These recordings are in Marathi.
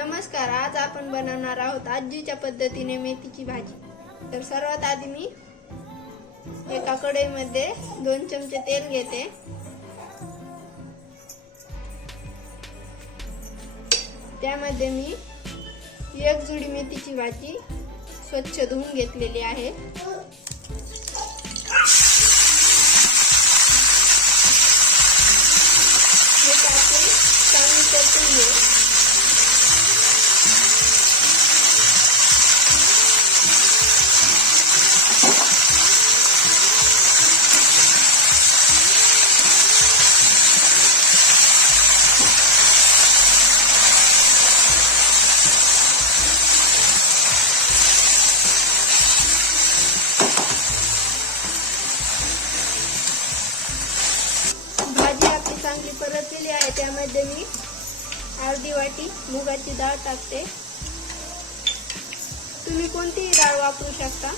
नमस्कार आज आपण बनवणार आहोत आजीच्या पद्धतीने मेथीची भाजी. तर सर्वात आधी मी एका कढईमध्ये दोन चमचे तेल घेते. त्यामध्ये मी एक जुडी मेथीची भाजी स्वच्छ धुवून घेतलेली आहे. त्यामध्ये मी अर्धी वाटी मुगाची डाळ टाकते. तुम्ही कोणतीही डाळ वापरू शकता.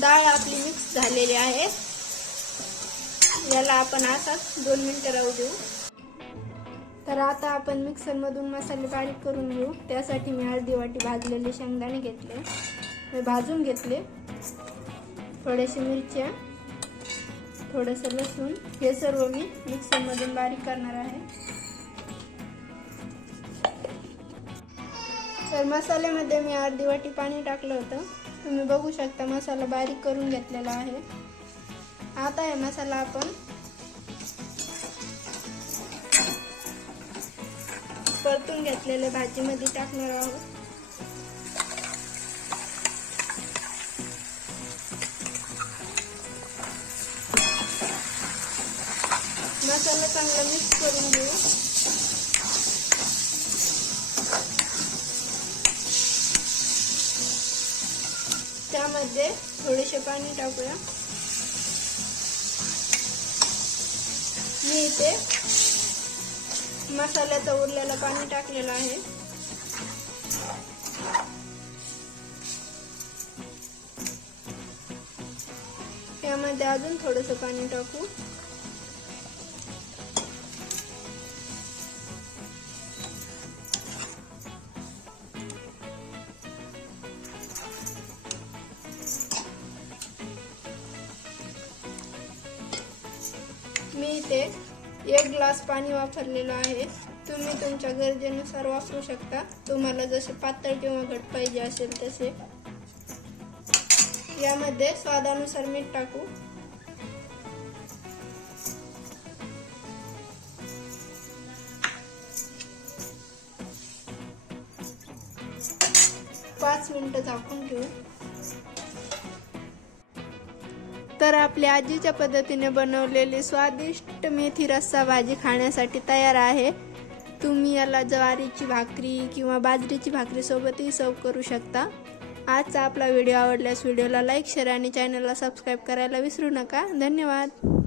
डाळ आपली मिक्स झालेली आहे. याला आपण असाच दोन मिनिटं राहू देऊ. तर आता आपण मिक्सरमधून मसाले बारीक करून घेऊ. त्यासाठी मी अर्धी वाटी भाजलेले शेंगदाणे घेतले. भाजून घेतले. थोडेसे मिरच्या थोडंसं लसूण. हे सर्व मी मिक्सरमधून बारीक करणार आहे. तर मसाल्यामध्ये मी अर्धी वाटी पाणी टाकलं होतं. तुम्ही बघू शकता मसाला बारीक करून घेतलेला आहे. आता हे मसाला आपण परतून घेतलेले भाजीमध्ये टाकणार आहोत. मसाला चांगला मिक्स करून घेऊ. त्यामध्ये थोडेसे पाणी टाकूया. मी इथे मसाल्याचं उरलेलं पाणी टाकलेलं आहे. यामध्ये अजून थोडंसं पाणी टाकू. मी इथे एक ग्लास पाणी वापरलेलं आहे. तुम्ही तुमच्या गरजेनुसार वापरू शकता. तुम्हाला जसे पातळ किंवा घट पाहिजे असेल तसे. यामध्ये स्वादानुसार मीठ टाकू. पाच मिनिटं झाकून ठेवू. तर आपल्या आजीच्या पद्धतीने बनवलेली स्वादिष्ट मेथी रस्सा भाजी खाण्यासाठी तयार आहे. तुम्ही याला ज्वारीची भाकरी किंवा बाजरीची भाकरीसोबतही सर्व करू शकता. आजचा आपला व्हिडिओ आवडल्यास व्हिडिओला लाईक शेअर आणि चॅनलला सबस्क्राईब करायला विसरू नका. धन्यवाद.